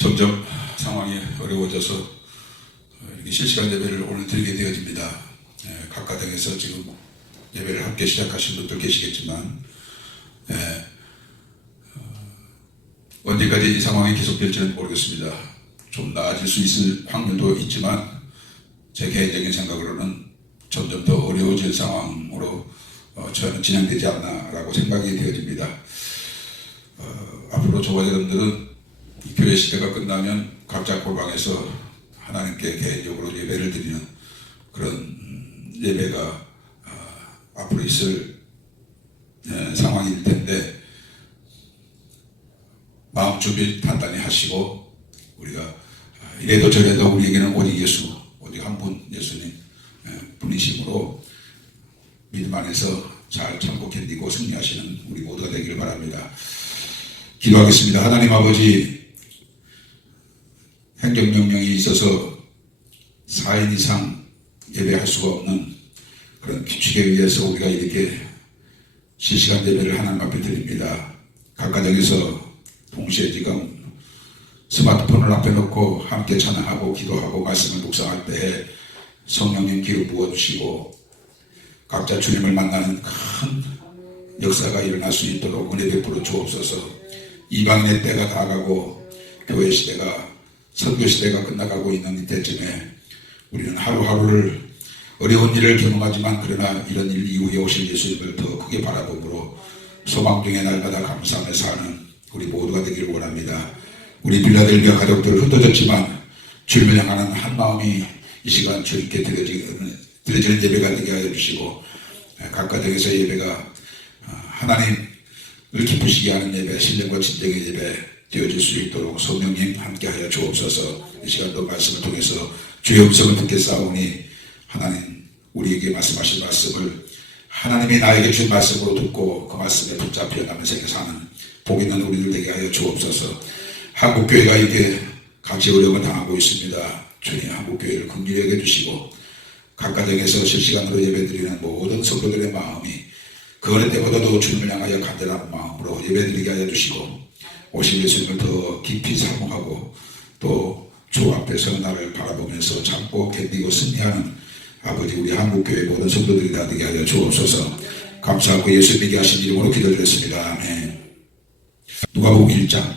점점 상황이 어려워져서 이렇게 실시간 예배를 오늘 드리게 되어집니다. 각 가정에서 지금 예배를 함께 시작하신 분들 계시겠지만 언제까지 이 상황이 계속될지는 모르겠습니다. 좀 나아질 수 있을 확률도 있지만 제 개인적인 생각으로는 점점 더 어려워질 상황으로 저는 진행되지 않나라고 생각이 되어집니다. 앞으로 저와 여러분들은 이 교회 시대가 끝나면 각자 골방에서 하나님께 개인적으로 예배를 드리는 그런 예배가 앞으로 있을 상황일 텐데 마음 준비 단단히 하시고 우리가 이래도 저래도 우리에게는 오직 예수, 오직 한 분 예수님 분이심으로 믿음 안에서 잘 참고 견디고 승리하시는 우리 모두가 되기를 바랍니다. 기도하겠습니다. 하나님 아버지, 행정명령이 있어서 4인 이상 예배할 수가 없는 그런 규칙에 의해서 우리가 이렇게 실시간 예배를 하나님 앞에 드립니다. 각 가정에서 동시에 지금 스마트폰을 앞에 놓고 함께 찬양하고 기도하고 말씀을 묵상할 때에 성령님 기름 부어주시고 각자 주님을 만나는 큰 역사가 일어날 수 있도록 은혜 베풀어 주옵소서. 이방인의 때가 다가고 교회 시대가 선교 시대가 끝나가고 있는 이때쯤에 우리는 하루하루를 어려운 일을 경험하지만 그러나 이런 일 이후에 오실 예수님을 더 크게 바라보므로 소망 중에 날마다 감사하며 사는 우리 모두가 되기를 원합니다. 우리 빌라델비아 가족들 흩어졌지만 주님을 향하는 한 마음이 이 시간 주님께 드려지는 예배가 되게 하여 주시고 각 가정에서 예배가 하나님을 기쁘시게 하는 예배, 신령과 진정의 예배 되어질 수 있도록 성령님 함께하여 주옵소서. 이 시간도 말씀을 통해서 주의 음성을 듣겠사오니 하나님 우리에게 말씀하신 말씀을 하나님이 나에게 준 말씀으로 듣고 그 말씀에 붙잡혀 남은 세계 사는 복 있는 우리들 되게 하여 주옵소서. 한국교회가 이렇게 같이 어려움을 당하고 있습니다. 주님 한국교회를 긍휼히 여겨주시고 각 가정에서 실시간으로 예배드리는 모든 성도들의 마음이 그 어느 때보다도 주님을 향하여 간절한 마음으로 예배드리게 하여 주시고 오실 예수님을 더 깊이 사모하고 또 주 앞에서 나를 바라보면서 참고 견디고 승리하는 아버지 우리 한국교회 모든 성도들이 다 되게 하여 주옵소서. 감사하고 예수 믿게 하신 이름으로 기도드렸습니다. 아멘. 누가복음 1장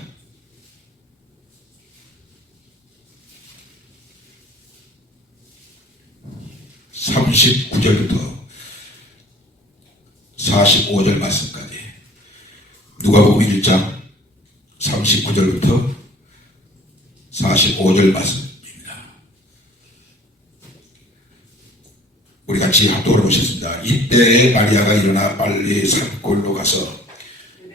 39절부터 45절 말씀까지 누가복음 1장 39절부터 45절 말씀입니다. 우리 같이 합독으로 보셨습니다. 이때에 마리아가 일어나 빨리 산골로 가서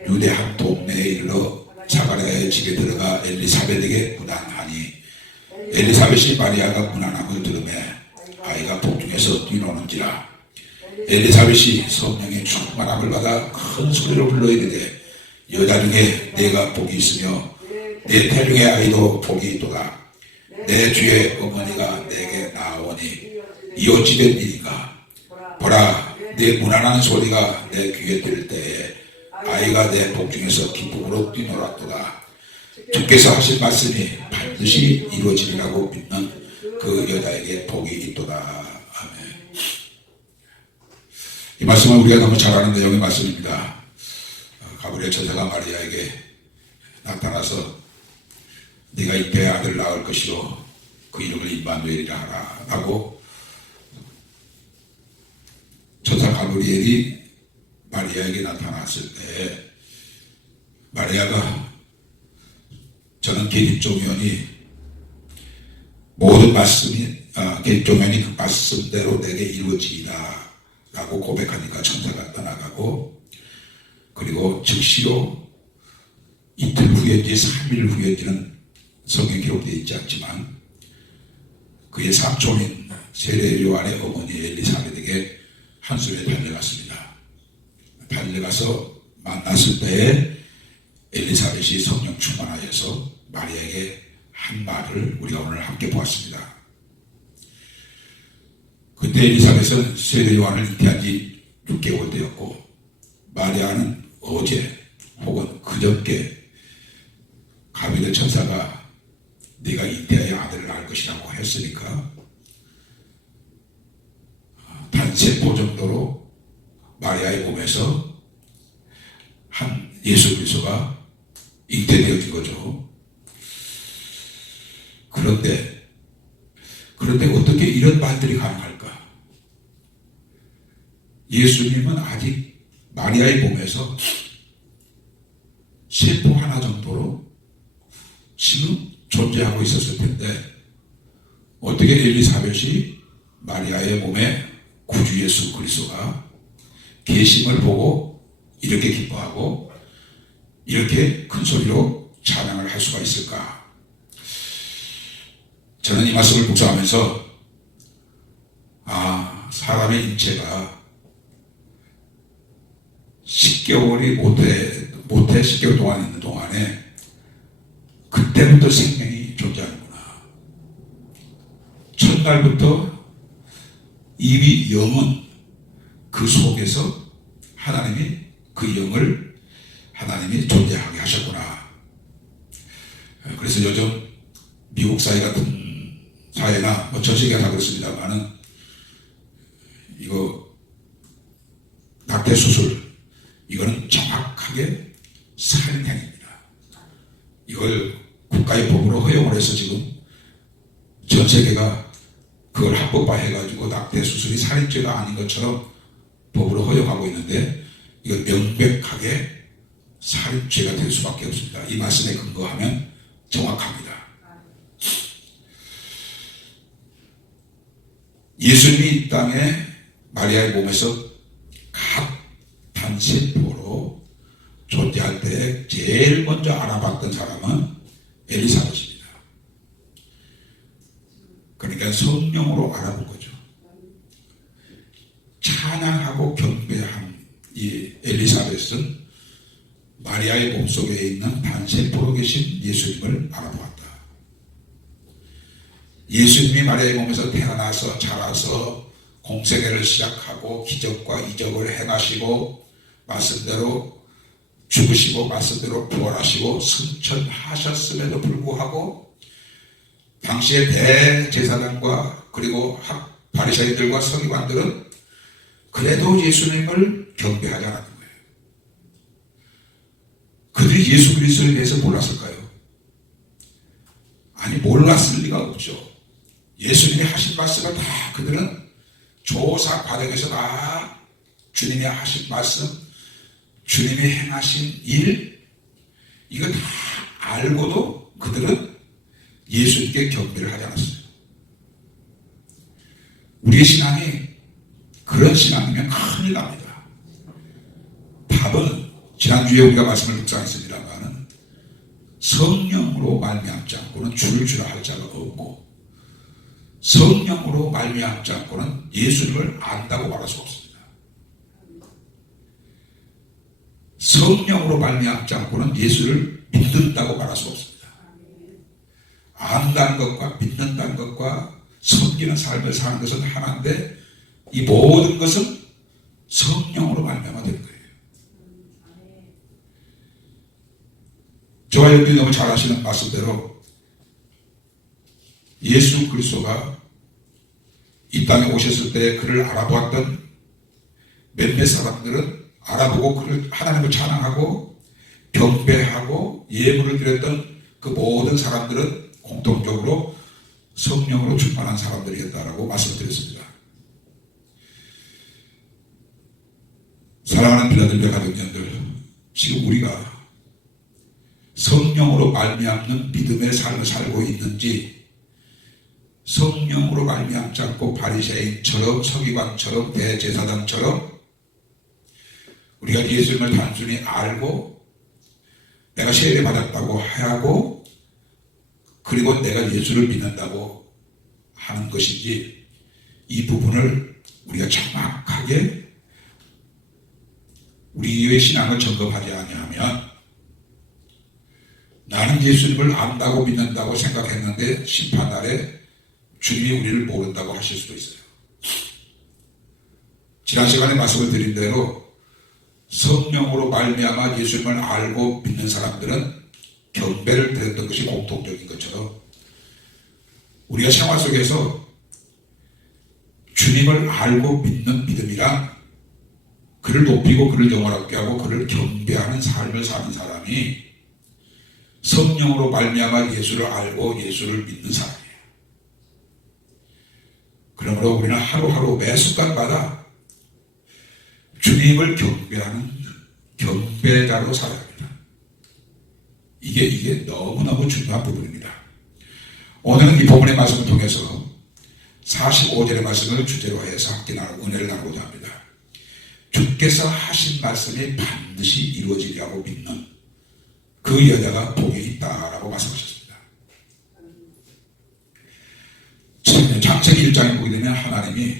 유대 한 동네에 이르러 자가랴의 집에 들어가 엘리사벳에게 문안하니 엘리사벳이 마리아가 문안함을 들으매 아이가 복중에서 뛰노는지라. 엘리사벳이 성령의 충만함을 받아 큰 소리로 불러 이르되 여자 중에 내가 복이 있으며 내 태중의 아이도 복이 있도다. 내 주의 어머니가 내게 나오니 이 어찌된 일인가. 보라, 내 문안하는 소리가 내 귀에 들을 때에 아이가 내 복중에서 기쁨으로 뛰놀았도다. 주께서 하신 말씀이 반드시 이루어지리라고 믿는 그 여자에게 복이 있도다. 아멘. 이 말씀은 우리가 너무 잘 아는 내용의 말씀입니다. 가브리엘 천사가 마리아에게 나타나서 네가 잉태의 아들을 낳을 것이요 그 이름을 임마누엘이라 하라 하고 천사 가브리엘이 마리아에게 나타났을 때 마리아가 저는 계집종면이 모든 말씀이 계집종면이 그 말씀대로 내게 이루어지리라 라고 고백하니까 천사가 떠나가고 그리고 즉시로 이틀 후인지 3일 후인지는 성경에 기록되어 있지 않지만 그의 삼촌인 세례 요한의 어머니 엘리사벳에게 한숨에 달려갔습니다. 달려가서 만났을 때에 엘리사벳이 성령 충만하여서 마리아에게 한 말을 우리가 오늘 함께 보았습니다. 그때 엘리사벳은 세례 요한을 잉태한 지 6개월 되었고 마리아는 어제 혹은 그저께 가브리엘 천사가 네가 잉태하여 아들을 낳을 것이라고 했으니까 단세포 정도로 마리아의 몸에서 한 예수 그리스도가 잉태되어진 거죠. 그런데 어떻게 이런 말들이 가능할까? 예수님은 아직 마리아의 몸에서 세포 하나 정도로 지금 존재하고 있었을 텐데 어떻게 엘리사벳이 마리아의 몸에 구주 예수 그리스도가 계심을 보고 이렇게 기뻐하고 이렇게 큰 소리로 찬양을 할 수가 있을까? 저는 이 말씀을 묵상하면서 사람의 인체가 10개월이 못해 10개월 동안 있는 동안에 그때부터 생명이 존재하는구나. 첫날부터 이미 영은 그 속에서 하나님이 그 영을 하나님이 존재하게 하셨구나. 그래서 요즘 미국 사회 같은 사회나 전 세계가 다 그렇습니다만은 이거 낙태 수술 이거는 정확하게 살인행위입니다. 이걸 국가의 법으로 허용을 해서 지금 전 세계가 그걸 합법화해가지고 낙태 수술이 살인죄가 아닌 것처럼 법으로 허용하고 있는데 이건 명백하게 살인죄가 될 수밖에 없습니다. 이 말씀에 근거하면 정확합니다. 예수님이 이 땅에 마리아의 몸에서 갓 단세포로 존재할 때 제일 먼저 알아봤던 사람은 엘리사벳입니다. 그러니까 성령으로 알아본 거죠. 찬양하고 경배한 이 엘리사벳은 마리아의 몸속에 있는 단세포로 계신 예수님을 알아보았다. 예수님이 마리아의 몸에서 태어나서 자라서 공생애를 시작하고 기적과 이적을 행하시고 말씀대로 죽으시고 말씀대로 부활하시고 승천하셨음에도 불구하고 당시의 대제사장과 그리고 바리새인들과 서기관들은 그래도 예수님을 경배하지 않았던 거예요. 그들이 예수 그리스도에 대해서 몰랐을까요? 아니, 몰랐을 리가 없죠. 예수님이 하신 말씀을 다 그들은 조사 과정에서 다 주님이 하신 말씀, 주님이 행하신 일, 이거 다 알고도 그들은 예수님께 경배를 하지 않았어요. 우리의 신앙이 그런 신앙이면 큰일 납니다. 답은 지난주에 우리가 말씀을 묵상했습니다만 성령으로 말미암지 않고는 주를 할 자가 없고 성령으로 말미암지 않고는 예수님을 안다고 말할 수 없습니다. 성령으로 말미암지 않고는 예수를 믿는다고 말할 수 없습니다. 안다는 것과 믿는다는 것과 섬기는 삶을 사는 것은 하나인데 이 모든 것은 성령으로 말미암아 되는 거예요. 저와 여러분이 너무 잘 아시는 말씀대로 예수 그리스도가 이 땅에 오셨을 때 그를 알아보았던 몇몇 사람들은 알아보고 그를 하나님을 찬양하고 경배하고 예물을 드렸던 그 모든 사람들은 공통적으로 성령으로 충만한 사람들이었다라고 말씀드렸습니다. 사랑하는 빌라델비아 가정자들, 지금 우리가 성령으로 말미암는 믿음의 삶을 살고 있는지 성령으로 말미암지 않고 바리새인처럼 서기관처럼 대제사장처럼 우리가 예수님을 단순히 알고 내가 세례 받았다고 하고 그리고 내가 예수를 믿는다고 하는 것인지 이 부분을 우리가 정확하게 우리의 신앙을 점검하지 아니하면 나는 예수님을 안다고 믿는다고 생각했는데 심판날에 주님이 우리를 모른다고 하실 수도 있어요. 지난 시간에 말씀을 드린 대로 성령으로 말미암아 예수님을 알고 믿는 사람들은 경배를 드렸던 것이 공통적인 것처럼 우리가 생활 속에서 주님을 알고 믿는 믿음이란 그를 높이고 그를 영화롭게 하고 그를 경배하는 삶을 사는 사람이 성령으로 말미암아 예수를 알고 예수를 믿는 사람이에요. 그러므로 우리는 하루하루 매 순간마다 주님을 경배하는 경배자로 살아야 합니다. 이게 너무너무 중요한 부분입니다. 오늘은 이 본문의 말씀을 통해서 45절의 말씀을 주제로 해서 함께 은혜를 나누고자 합니다. 주께서 하신 말씀이 반드시 이루어지리라고 믿는 그 여자가 복이 있다라고 말씀하셨습니다. 창세기 1장에 보게 되면 하나님이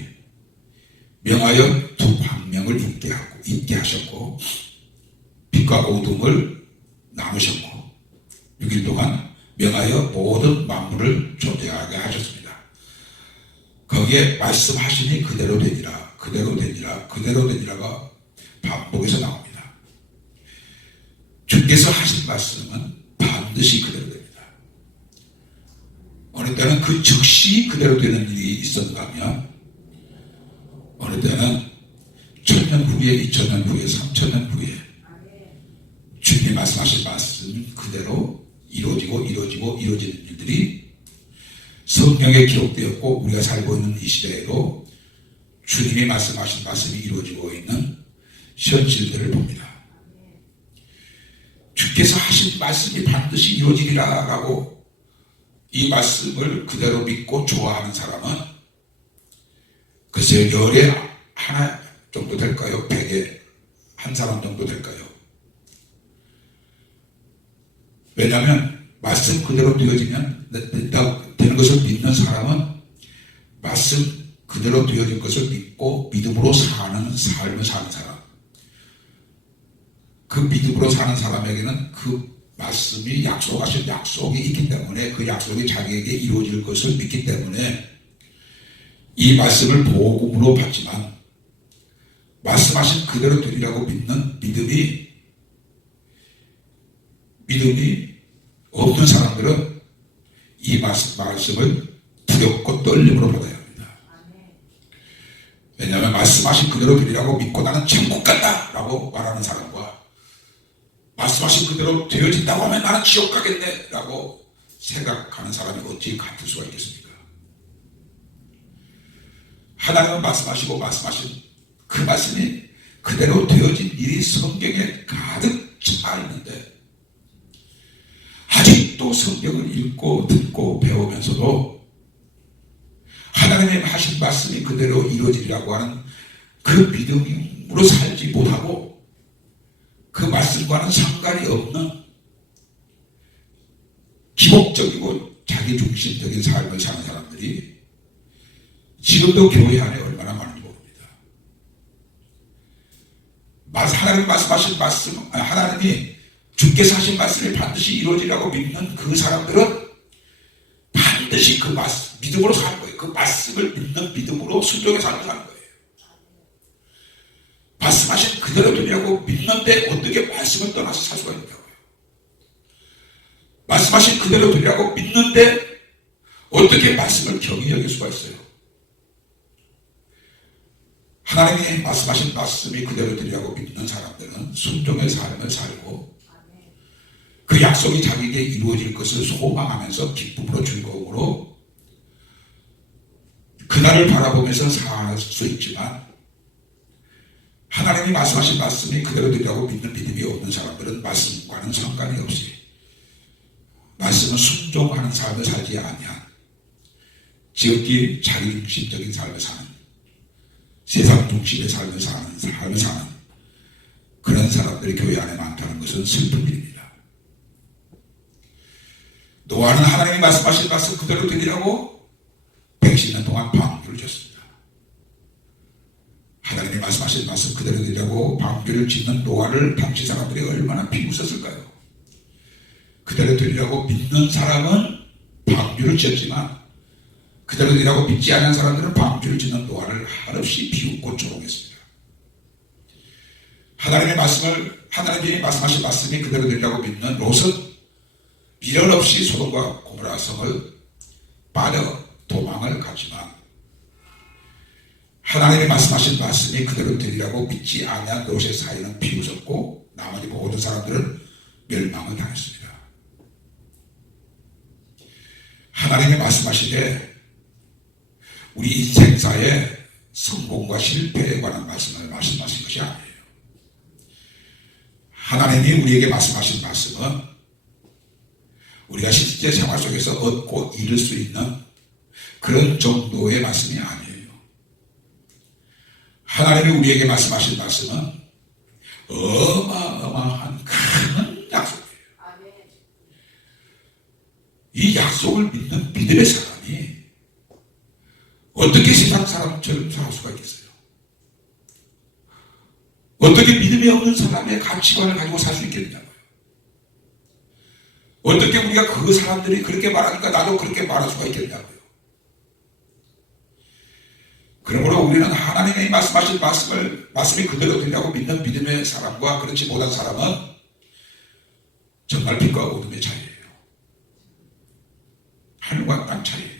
명하여 두 광명을 있게 하셨고 빛과 어둠을 나누셨고 6일 동안 명하여 모든 만물을 존재하게 하셨습니다. 거기에 말씀하시니 그대로 되니라, 그대로 되니라, 그대로 되니라가 반복해서 나옵니다. 주께서 하신 말씀은 반드시 그대로 됩니다. 어느 때는 그 즉시 그대로 되는 일이 있었는가 하면 어느 때는 1000년 후에, 2000년 후에, 3000년 후에 주님이 말씀하신 말씀 그대로 이루어지는 일들이 성경에 기록되었고 우리가 살고 있는 이 시대에도 주님이 말씀하신 말씀이 이루어지고 있는 현실들을 봅니다. 주께서 하신 말씀이 반드시 이루어지리라 라고 이 말씀을 그대로 믿고 좋아하는 사람은 글쎄요, 열에 하나 정도 될까요? 100에 한 사람 정도 될까요? 왜냐하면 말씀 그대로 되어지면 되는 것을 믿는 사람은 말씀 그대로 되어진 것을 믿고 믿음으로 사는 삶을 사는 사람, 그 믿음으로 사는 사람에게는 그 말씀이 약속하신 약속이 있기 때문에 그 약속이 자기에게 이루어질 것을 믿기 때문에 이 말씀을 복음으로 받지만 말씀하신 그대로 되리라고 믿는 믿음이 없는 사람들은 이 말씀을 두렵고 떨림으로 받아야 합니다. 왜냐하면 말씀하신 그대로 되리라고 믿고 나는 천국 간다 라고 말하는 사람과 말씀하신 그대로 되어진다고 하면 나는 지옥 가겠네 라고 생각하는 사람이 어찌 같을 수가 있겠습니까? 하나님은 말씀하시고 말씀하신 그 말씀이 그대로 되어진 일이 성경에 가득 차 있는데 아직도 성경을 읽고 듣고 배우면서도 하나님의 하신 말씀이 그대로 이루어지리라고 하는 그 믿음으로 살지 못하고 그 말씀과는 상관이 없는 기복적이고 자기중심적인 삶을 사는 사람들이 지금도 교회 안에 얼마나 많은지 모릅니다. 하나님 말씀하신 말씀, 하나님이 주께서 하신 말씀이 반드시 이루어지라고 믿는 그 사람들은 반드시 그 말씀, 믿음으로 사는 거예요. 그 말씀을 믿는 믿음으로 순종해 사는 거예요. 말씀하신 그대로 되냐고 믿는데 어떻게 말씀을 떠나서 살 수가 있냐고요. 말씀하신 그대로 되냐고 믿는데 어떻게 말씀을 경히 여길 수가 있어요. 하나님이 말씀하신 말씀이 그대로 되냐고 믿는 사람들은 순종의 삶을 살고 그 약속이 자기에게 이루어질 것을 소망하면서 기쁨으로 즐거움으로 그날을 바라보면서 살 수 있지만 하나님이 말씀하신 말씀이 그대로 되라고 믿는 믿음이 없는 사람들은 말씀과는 상관이 없이 말씀은 순종하는 삶을 살지 아니한 지극히 자기중심적인 삶을 사는 세상 중심의 삶을 사는 그런 사람들이 교회 안에 많다는 것은 슬픈 일입니다. 노아는 하나님이 말씀하신 말씀 그대로 되리라고 110년 동안 방주를 졌습니다. 하나님이 말씀하신 말씀 그대로 되리라고 방주를 짓는 노아를 당시 사람들이 얼마나 비웃었을까요? 그대로 되리라고 믿는 사람은 방주를 지었지만 그대로 되리라고 믿지 않는 사람들은 방주를 짓는 노아를 한없이 비웃고 조롱했습니다. 하나님이 말씀하신 말씀이 그대로 되리라고 믿는 롯은 미련 없이 소돔과 고모라 성을 빠져 도망을 가지만 하나님이 말씀하신 말씀이 그대로 되리라고 믿지 아니한 롯의 사이는 비웃었고 나머지 모든 사람들은 멸망을 당했습니다. 하나님이 말씀하시되 우리 인생사의 성공과 실패에 관한 말씀을 말씀하신 것이 아니에요. 하나님이 우리에게 말씀하신 말씀은 우리가 실제 생활 속에서 얻고 이룰 수 있는 그런 정도의 말씀이 아니에요. 하나님이 우리에게 말씀하신 말씀은 어마어마한 큰 약속이에요. 이 약속을 믿는 믿음의 사람이 어떻게 세상 사람처럼 살 수가 있겠어요? 어떻게 믿음이 없는 사람의 가치관을 가지고 살 수 있겠냐고요. 어떻게 우리가 그 사람들이 그렇게 말하니까 나도 그렇게 말할 수가 있겠냐고요. 그러므로 우리는 하나님이 말씀하신 말씀이 그대로 된다고 믿는 믿음의 사람과 그렇지 못한 사람은 정말 빛과 어둠의 차이예요. 하늘과 땅 차이예요.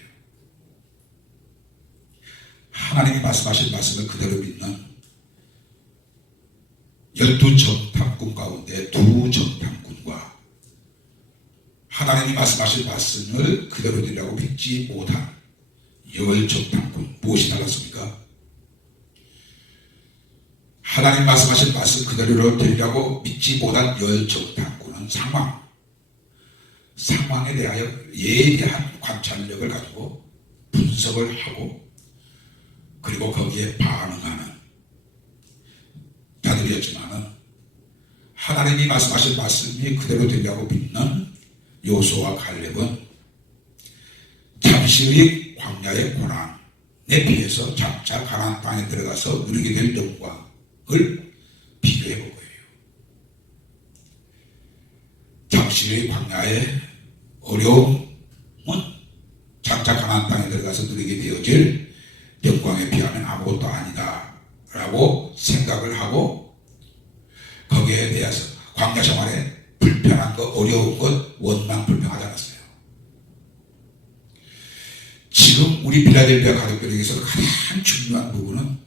하나님이 말씀하신 말씀을 그대로 믿는 12정탐꾼 가운데 2정탐꾼과 하나님이 말씀하신 말씀을 그대로 되라고 믿지 못한 10정탐꾼, 무엇이 달랐습니까? 하나님 말씀하신 말씀 그대로 되리라고 믿지 못한 10정탐꾼은 상황에 대하여 예리한 관찰력을 가지고 분석을 하고 그리고 거기에 반응하는 자들이었지만은 하나님이 말씀하신 말씀이 그대로 되리라고 믿는 요수아와 칼렙은 잠시의 광야의 고난에 비해서 장차 가나안 땅에 들어가서 누리게 될 영광을 비교해 본 거예요. 잠시의 광야의 어려움은 장차 가나안 땅에 들어가서 누리게 되어질 영광에 비하면 아무것도 아니다 라고 생각을 하고 거기에 대해서 광야 생활에 불편한 것, 어려운 것, 원망 불평하지 않았어요. 지금 우리 필라델피아 가족들에게서 가장 중요한 부분은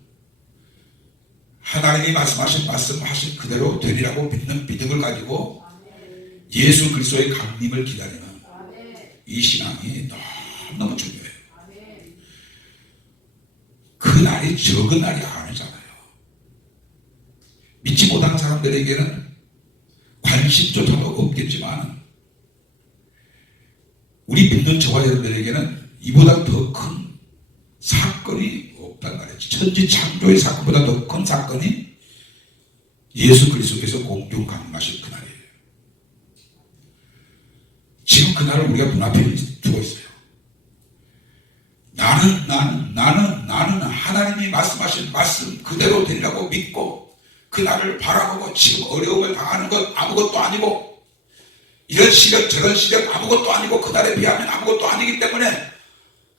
하나님이 말씀하신 말씀하신 그대로 되리라고 믿는 믿음을 가지고 예수 그리스도의 강림을 기다리는 이 신앙이 너무너무 중요해요. 그 날이 적은 날이 아니잖아요. 믿지 못하는 사람들에게는 관심조차도 없겠지만 우리 믿는 저와 여러분들에게는 이보다 더 큰 사건이 없단 말이죠. 천지 창조의 사건보다 더 큰 사건이 예수 그리스도께서 공중 강림하신 그날이에요. 지금 그날을 우리가 눈앞에 두고 있어요. 나는 하나님이 말씀하신 말씀 그대로 되리라고 믿고 그날을 바라보고 지금 어려움을 당하는 것 아무것도 아니고 이런 시력 저런 시력 아무것도 아니고 그날에 비하면 아무것도 아니기 때문에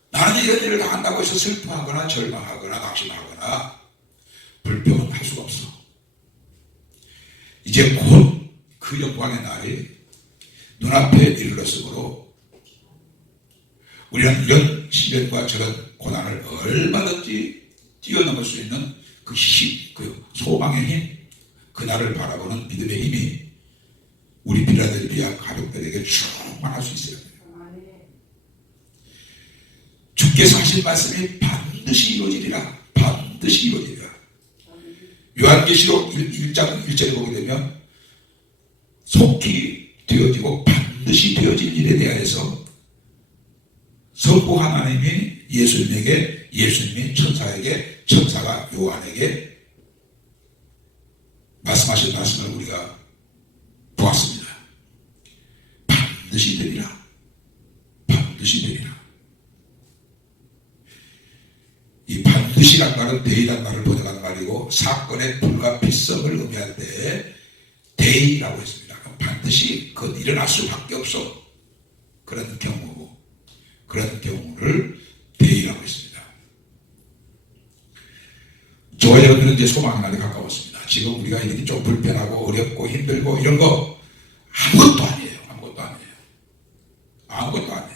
나는 이런 일을 당한다고 해서 슬퍼하거나 절망하거나 낙심하거나 불평은 할 수가 없어. 이제 곧 그 영광의 날이 눈앞에 이르렀으므로 우리는 이런 시련과 저런 고난을 얼마든지 뛰어넘을 수 있는 그 힘, 그 소망의 힘, 그날을 바라보는 믿음의 힘이 우리 필라델피아 가족들에게 충만할 수 있어요. 주께서 하신 말씀이 반드시 이루어지리라. 반드시 이루어지리라. 요한계시록 1장 1절에 보게 되면 속히 되어지고 반드시 되어질 일에 대하여서 성부 하나님이 예수님에게, 예수님이 천사에게, 천사가 요한에게 말씀하신 말씀을 우리가 보았습니다. 반드시 되리라. 반드시 되리라. 이 반드시란 말은 대의란 말을 번역한 말이고 사건의 불가피성을 의미할 때 대의라고 했습니다. 반드시 그건 일어날 수밖에 없어. 그런 경우를 대의라고 했습니다. 저와 여러분들은 이제 소망의 날이 가까웠습니다. 지금 우리가 이렇게 좀 불편하고 어렵고 힘들고 이런 거 아무것도 아니에요. 아무것도 아니에요. 아무것도 아니에요.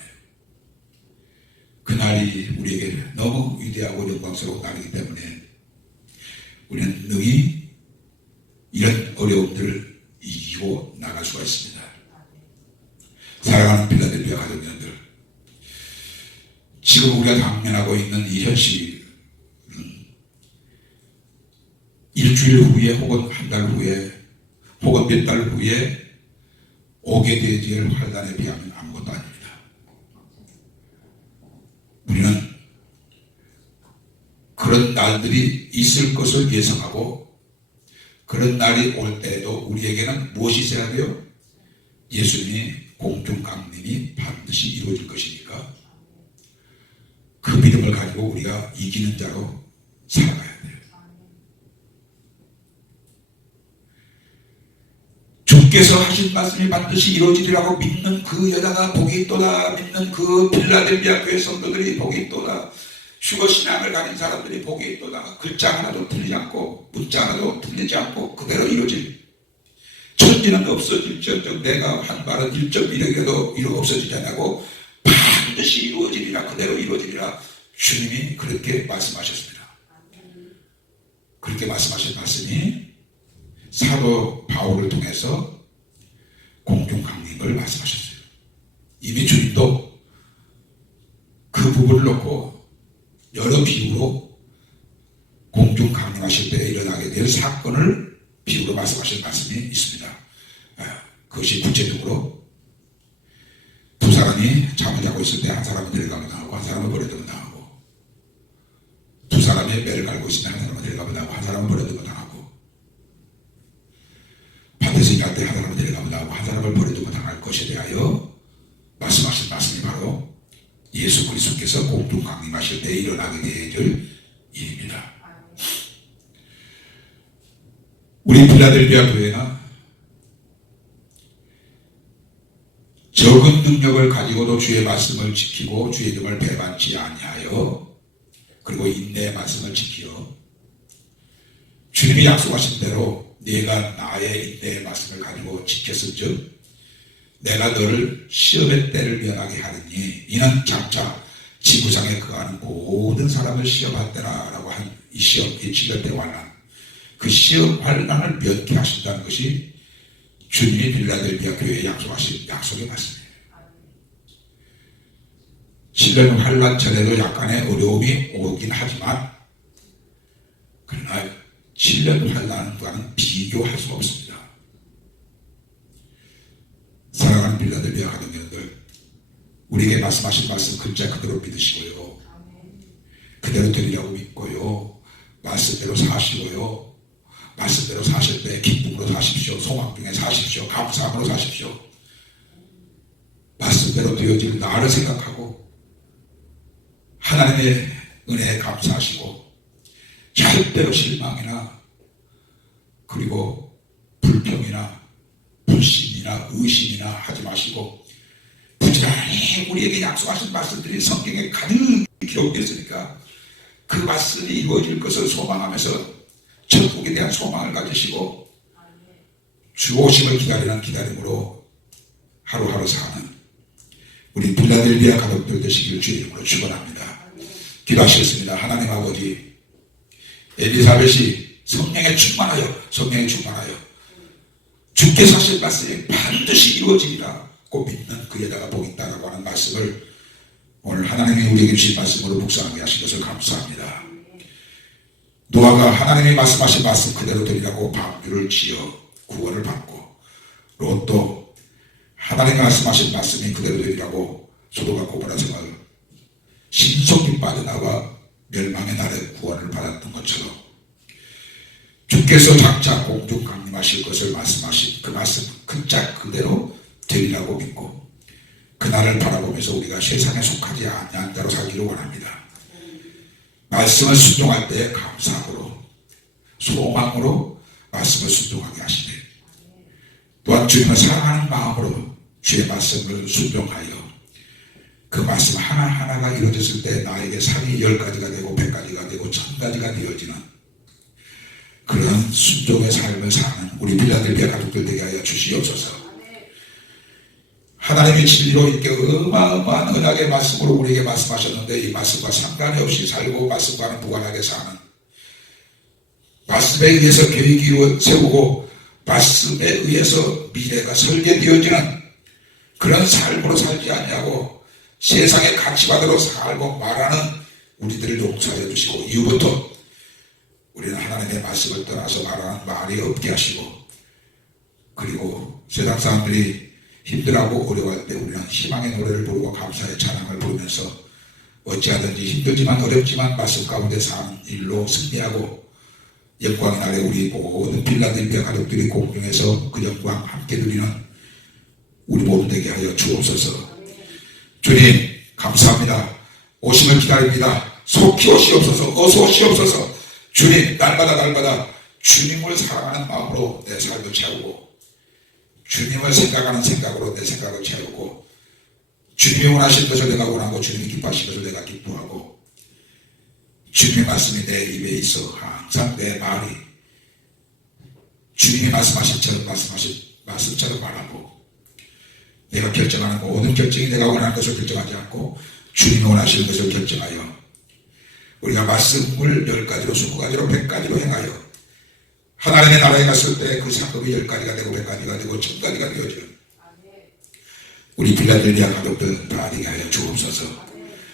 하나님이 우리에게 너무 위대하고 영광스러운 날이기 때문에 우리는 능히 이런 어려움들을 이기고 나갈 수가 있습니다. 사랑하는 필라델피아 가족님들, 지금 우리가 당면하고 있는 이 현실은 일주일 후에 혹은 한 달 후에 혹은 몇 달 후에 오게 되질 환란에 비하면 아무것도 아닙니다. 우리는 그런 날들이 있을 것을 예상하고 그런 날이 올 때에도 우리에게는 무엇이 있어야 돼요? 예수님이 공중 강림이 반드시 이루어질 것이니까 그 믿음을 가지고 우리가 이기는 자로 살아가야 돼요. 주께서 하신 말씀이 반드시 이루어지리라고 믿는 그 여자가 복이 있도다. 믿는 그 필라델피아 교회 성도들이 복이 있도다. 휴거 신앙을 가진 사람들이 복이 있도다. 글자 하나도 틀리지 않고 문자 하나도 틀리지 않고 그대로 이루어질. 천지는 없어질지언정 내가 한 말은 1.1억이라도 이루어 없어지지 않고 반드시 이루어지리라. 그대로 이루어지리라. 주님이 그렇게 말씀하셨습니다. 그렇게 말씀하신 말씀이 사도 바울을 통해서 공중 강림을 말씀하셨어요. 이미 주님도 그 부분을 놓고 여러 비유로 공중 강림하실 때 일어나게 될 사건을 비유로 말씀하신 말씀이 있습니다. 그것이 구체적으로 두 사람이 잠을 자고 있을 때 한 사람은 데려가면 나오고 한 사람은 버려두면 나오고, 두 사람이 매를 갈고 있을 때 한 사람은 데려가면 나오고 한 사람은 버려두면 나오고, 밭에서 일할 때 한 사람을 데려가면 나오고 한 사람을 버려두고 당할 것에 대하여 말씀하신 말씀이 바로 예수 그리스도께서 공중 강림하실 때 일어나게 될 일입니다. 우리 필라델피아 교회는 적은 능력을 가지고도 주의 말씀을 지키고 주의 이름을 배반치 아니하여 그리고 인내의 말씀을 지키어 주님이 약속하신 대로 네가 나의 인내의 말씀을 가지고 지켰은즉 내가 너를 시험의 때를 면하게 하리니 이는 장차 지구상에 거하는 모든 사람을 시험할 때라 라고 한 이 시험, 이 지변대 환란, 그 시험 환란을 면케 하신다는 것이 주님이 필라델피아 교회에 약속하신 약속의 말씀이에요. 7년 환란 전에도 약간의 어려움이 오긴 하지만 그러나 7년 환란과는 비교할 수가 없습니다. 사랑하는 필라델피아 가정님들, 우리에게 말씀하신 말씀 글자 그대로 믿으시고요. 그대로 되리라고 믿고요. 말씀대로 사시고요. 말씀대로 사실 때 기쁨으로 사십시오. 소망 중에 사십시오. 감사함으로 사십시오. 말씀대로 되어질 나를 생각하고 하나님의 은혜에 감사하시고 절대로 실망이나 그리고 불평이나 불신이나 의심이나 하지 마시고 부지런히 우리에게 약속하신 말씀들이 성경에 가득 기록되어 있으니까 그 말씀이 이루어질 것을 소망하면서 천국에 대한 소망을 가지시고 주 오심을 기다리는 기다림으로 하루하루 사는 우리 필라델피아 가족들 되시길 주의 이름으로 축원합니다. 기도하시겠습니다. 하나님 아버지, 엘리사벳이 성령에 충만하여 주께서 하신 말씀이 반드시 이루어지리라고 믿는 그 여자가 복이 있다라고 하는 말씀을 오늘 하나님이 우리에게 주신 말씀으로 묵상하게 하신 것을 감사합니다. 노아가 하나님이 말씀하신 말씀 그대로 되리라고 방주를 지어 구원을 받고, 롯도 하나님이 말씀하신 말씀이 그대로 되리라고 소돔과 고모라 성을 신속히 빠져나와 멸망의 날에 구원을 받았던 것처럼 주께서 장차 공중 강림하실 것을 말씀하신 그 말씀 글자 그대로 되리라고 믿고 그날을 바라보면서 우리가 세상에 속하지 않는 자로 살기를 원합니다. 말씀을 순종할 때 감사함으로 소망으로 말씀을 순종하게 하시되, 또한 주님을 사랑하는 마음으로 주의 말씀을 순종하여 그 말씀 하나하나가 이루어졌을 때 나에게 상이 10가지가 되고 100가지가 되고 1000가지가 되어지는 그런 순종의 삶을 사는 우리 필라델피아 가족들 되게 하여 주시옵소서. 하나님의 진리로 이렇게 어마어마한 은하의 말씀으로 우리에게 말씀하셨는데 이 말씀과 상관이 없이 살고 말씀과는 무관하게 사는 말씀에 의해서 계획이 세우고 말씀에 의해서 미래가 설계되어지는 그런 삶으로 살지 않냐고 세상의 가치관으로 살고 말하는 우리들을 용서해 주시고 이후부터 우리는 하나님의 말씀을 떠나서 말하는 말이 없게 하시고 그리고 세상 사람들이 힘들어하고 어려워할 때 우리는 희망의 노래를 부르고 감사의 찬양을 부르면서 어찌하든지 힘들지만 어렵지만 말씀 가운데 사는 일로 승리하고 영광의 날에 우리 모든 필라델피아 가족들이 공경해서 그 영광 함께 누리는 우리 모두 되게 하여 주옵소서. 주님 감사합니다. 오심을 기다립니다. 속히 오시옵소서. 어서 오시옵소서. 주님 날마다 주님을 사랑하는 마음으로 내 삶을 채우고 주님을 생각하는 생각으로 내 생각을 채우고 주님이 원하시는 것을 내가 원하고 주님이 기뻐하시는 것을 내가 기뻐하고 주님의 말씀이 내 입에 있어 항상 내 말이 주님이 말씀하신 말씀처럼 말하고 내가 결정하는 모든 결정이 내가 원하는 것을 결정하지 않고 주님이 원하시는 것을 결정하여 우리가 말씀을 10가지로 20가지로 100가지로 행하여 하나님의 나라에 갔을 때 그 상급이 10가지가 되고 100가지가 되고 1000가지가 되어지는 우리 필라델피아 가족들 다 되게 하여 주옵소서.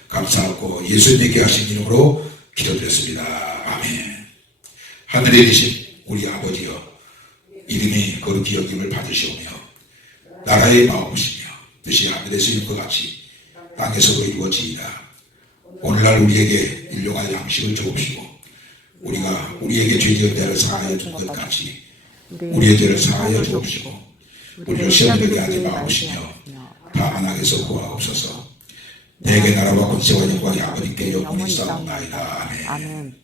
감사하고 예수님께 하신 이름으로 기도드렸습니다. 아멘. 하늘에 계신 우리 아버지여 이름이 거룩히 여김을 받으시오며 나라의 마음이시며 뜻이 하늘에서 이룬 것 같이 땅에서도 이루어지이다. 오늘날 우리에게 일용할 양식을 주옵시고 우리가 우리에게 죄지은 자를 사하여 준 것 같이 우리의 죄를 사하여 주옵시고 우리를 시험에 들게 하지 마옵시며 다만 악에서 구하옵소서. 내게 나라와 권세와 영광이 아버지께 영원히 쌓옵나이다. 아멘.